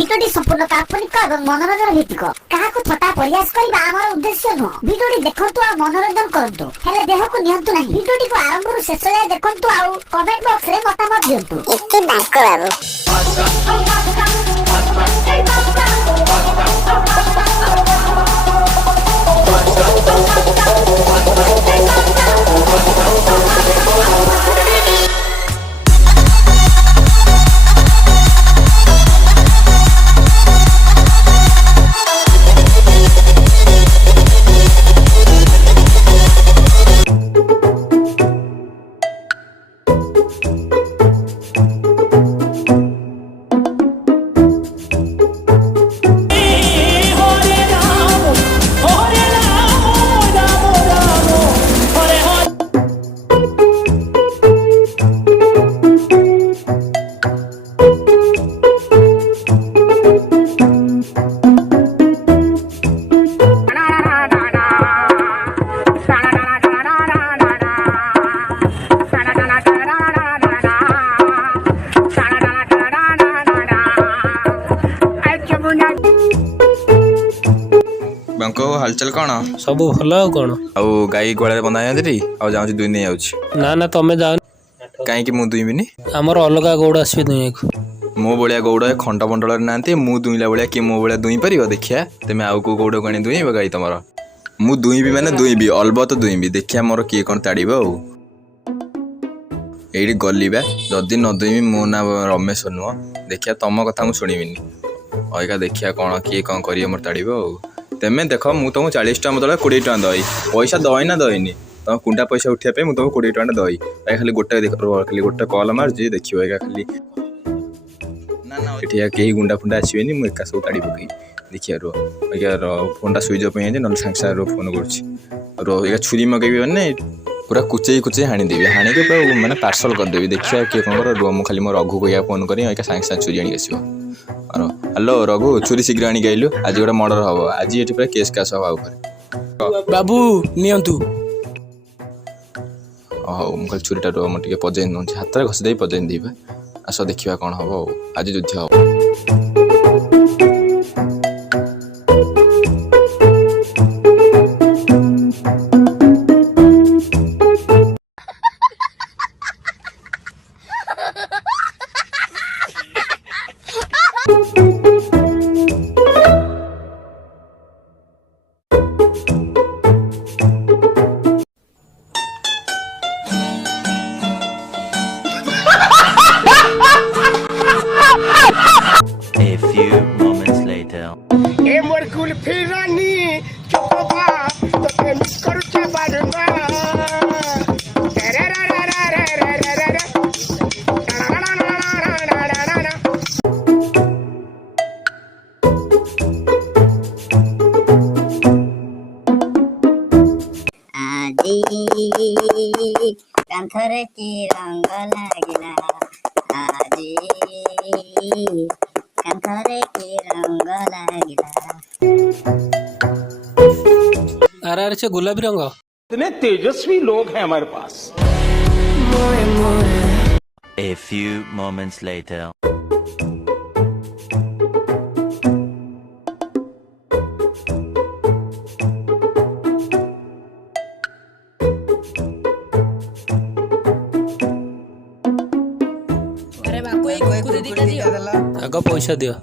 ভিডিওটি সম্পূর্ণ কাল্পনিক এবং মনোরঞ্জন ভিত্তিক। কাহাକୁ ଥଟ୍ଟା ପରିହାସ କରିବା ଆମର ଉଦ୍ଦେଶ୍ୟ ନୁହଁ। ଭିଡିଓଟି ଦେଖନ୍ତୁ ଆଉ ମନୋରଞ୍ଜନ କରନ୍ତୁ, ହେଲେ ଦେହକୁ ନିଅନ୍ତୁ ନାହିଁ। ଭିଡିଓଟିକୁ ଆରମ୍ଭରୁ ଶେଷ ଯାଏ ଦେଖନ୍ତୁ ଆଉ କମେଣ୍ଟ ବକ୍ସରେ ମତାମତ ଦିଅନ୍ତୁ। ଏତେ ବାଙ୍କ ବାବୁ ବାଙ୍କ ହାଲଚାଲ କଣ? ସବୁ ଭଲ ଆଉ କଣ? ଆଉ ଗାଈ ଗୁହାଳରେ ବନ୍ଧା ହେଇଛନ୍ତି ଆଉ ଯାଉଛି ଦୁଇ ନେଇ ଯାଉଛି। ନା ନା ତମେ ଯାଅନି। କାହିଁକି ମୁଁ ଦୁଇବିନି? ଆମର ଅଲଗା ଗୌଡ଼ ଆସିବେ ଦୁଇଁବାକୁ। ମୋ ଭଳିଆ ଗୌଡ଼ ଖଣ୍ଡ ମଣ୍ଡଳରେ ନାହାନ୍ତି। ମୁଁ ଦୁଇଁଲା ଭଳିଆ କିଏ ମୋ ଭଳିଆ ଦୁଇଁ ପାରିବ? ଦେଖିଆ ତମେ ଆଉ କୋଉ ଗୌଡ଼କୁ ଆଣି ଦୁଇଁବ ଗାଈ ତମର? ମୁଁ ଦୁଇଁବି ମାନେ ଦୁଇଁବି, ଅଲବତ ଦୁଇଁବି। ଦେଖିଆ ମୋର କିଏ କଣ ତାଡ଼ିବ ଆଉ। ଏଇଠି ଗଲି ବା, ଯଦି ନ ଦୁଇଁବି ମୋ ନାଁ ରମେଶ ନୁହଁ। ଦେଖିଆ ତମ କଥା ମୁଁ ଶୁଣିବିନି। ଅଇକା ଦେଖିଆ କଣ କିଏ କଣ କରିବ ମୋର ତାଡ଼ିବ ଆଉ। ତେମେ ଦେଖ ମୁଁ ତମକୁ 40 ଟଙ୍କା ବଦଳରେ 20 ଟଙ୍କା ଦଇ। ପଇସା ଦଇ ନା ଦଇନି? ତମ କୁଣ୍ଡା ପଇସା ଉଠିବା ପାଇଁ ମୁଁ ତମକୁ 20 ଟଙ୍କା ଦଇ। ଖାଲି ଗୋଟେ ଖାଲି ଗୋଟେ କଲ୍ ମାରୁଛି ଦେଖିବ ଏକା ଖାଲି। ନା ନା ଏଠି କେହି ଗୁଣ୍ଡା ଫୁଣ୍ଡା ଆସିବେନି, ମୁଁ ଏକା ସବୁ ତାଡ଼ି ପକେଇ ଦେଖିଆ ରୁହ। ଆଜ୍ଞା ଫୋନ୍ଟା ସୁଇଚ୍ ଅଫ୍ ହେଇଯାଇଛି, ନହେଲେ ସାଙ୍ଗେ ସାଙ୍ଗେ ଫୋନ୍ କରୁଛି। ଏକା ଛୁରୀ ମଗେଇବି ମାନେ ପୁରା କୁଚେଇ କୁଚେଇ ହାଣିଦେବି। ହାଣିକି ପୁରା ମାନେ ପାର୍ସଲ କରିଦେବି। ଦେଖିବା କିଏ କଣ କର। ରୁହ ମୁଁ ଖାଲି ମୋ ରଘୁକୁ ଏଇଆ ଫୋନ୍ କରି ଏକା ସାଙ୍ଗେ ସାଙ୍ଗେ ଛୁରୀ ଆଣିକି ଆସିବ। ହ୍ୟାଲୋ ରଘୁ, ଛୁରୀ ଶୀଘ୍ର ଆଣିକି ଆଇଲୁ। ଆଜି ଗୋଟେ ମର୍ଡର ହବ। ଆଜି ଏଠି ପୁରା କେସ୍ କାସ୍ ହବ। ଉପରେ ବାବୁ ନିଅନ୍ତୁ। ହଉ ମୁଁ ଖାଲି ଛୁରୀଟା ରୁହ ମୁଁ ଟିକେ ପଜେଇ ଦେଉଛି। ହାତରେ ଘଷି ଦେଇ ପଜେଇ ଦେଇବା। ଆସ ଦେଖିବା କଣ ହବ ଆଉ। ଆଜି ଯୁଦ୍ଧ ହବ। A few moments later. ए मोर कुल्फी रानी चोकोबा तो के मिस करू के बारमा रे रे रे रे रे रे रे रे रे ଆଜି କାନ୍ଥରେ କି ରଙ୍ଗ ଲାଗିଲା ଆଜି କାନ୍ଥରେ କି ରଙ୍ଗ ଲାଗିଲା। ଆରେ ଆରେ ସେ ଗୋଲାପୀ ରଙ୍ଗ। इतने तेजस्वी लोग हैं हमारे पास। A few moments later. ଆଗ ପଇସା ଦିଅ।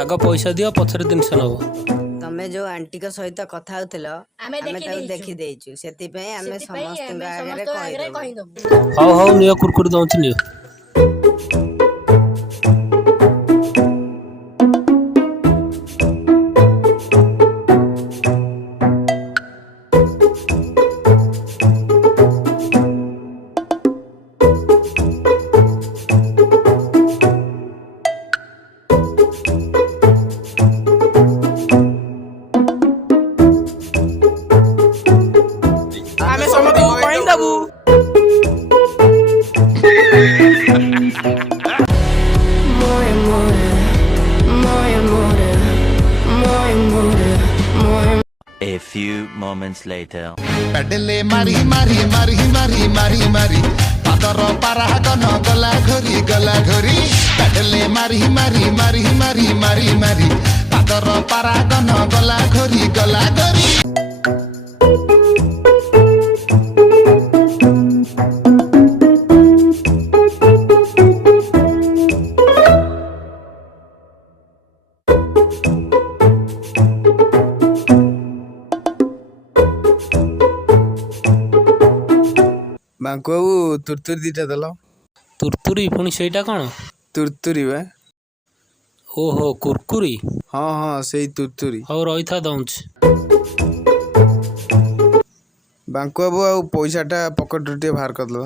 ଆଗ ପଇସା ଦିଅ, ପଛରେ ଜିନିଷ ନବ। ତମେ ଯୋଉ ଆଣ୍ଟିଙ୍କ ସହିତ କଥା ହଉଥିଲ ଆମେ ତାକୁ ଦେଖି ଦେଇଛୁ, ସେଥିପାଇଁ ଆମେ ସମସ୍ତଙ୍କ ଆଗରେ କହିଦବୁ। ହଉ ହଉ ନିଅ, କୁରକୁରି ଦଉଛି ନିଅ। A few moments later. Pedale mari mari mari mari mari mari ପାଦର ପାରାଗନ ଗଲା ଘୋରି କାଟଲେ ମାରି ମାରି ମାରି ମାରି ମାରି ମାରି ପାଦର ପାରାଗନ ଗଲା ଘୋରି ବାଙ୍କୁ ବାବୁ ତୁର୍ତୁରି ଦିଟା ଦେଲ। ତୁର୍ତୁରି ପୁଣି ସେଇଟା କ'ଣ? ତୁର୍ତୁରି ବା। ଓହୋ କୁର୍କୁରି। ହଁ ହଁ ସେଇ ତୁର୍ତୁରି। ହଉ ରହିଥା ଦଉଛି। ବାଙ୍କୁ ବାବୁ ଆଉ ପଇସାଟା ପକେଟରୁ ଟିକେ ବାହାର କରିଦେଲ।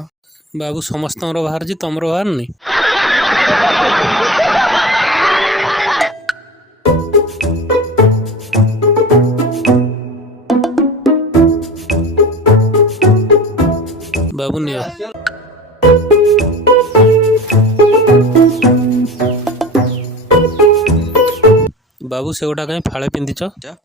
ବାବୁ ସମସ୍ତଙ୍କର ବାହାରିଛି, ତମର ବାହାରୁନି? ବାବୁ ନିଅ। ବାବୁ ସେଗୁଡ଼ା କାହିଁ ଫାଳେ ପିନ୍ଧିଛ?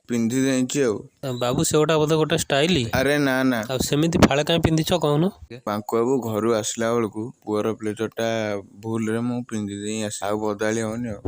ପିନ୍ଧି ଦେଇଛି ଆଉ। ବାବୁ ସେଗୁଡ଼ା ବୋଧେ ଗୋଟେ ଷ୍ଟାଇଲ? ଆରେ ନା ନା। ଆଉ ସେମିତି ଫାଳେ କାହିଁ ପିନ୍ଧିଛ କହୁନ? ବାଙ୍କୁ ବାବୁ ଘରୁ ଆସିଲା ବେଳକୁ ପୁଅର ପ୍ଲେଜରଟା ଭୁଲରେ ମୁଁ ପିନ୍ଧି ଦେଇ ଆସି, ଆଉ ବଦଳି ହବନି ଆଉ।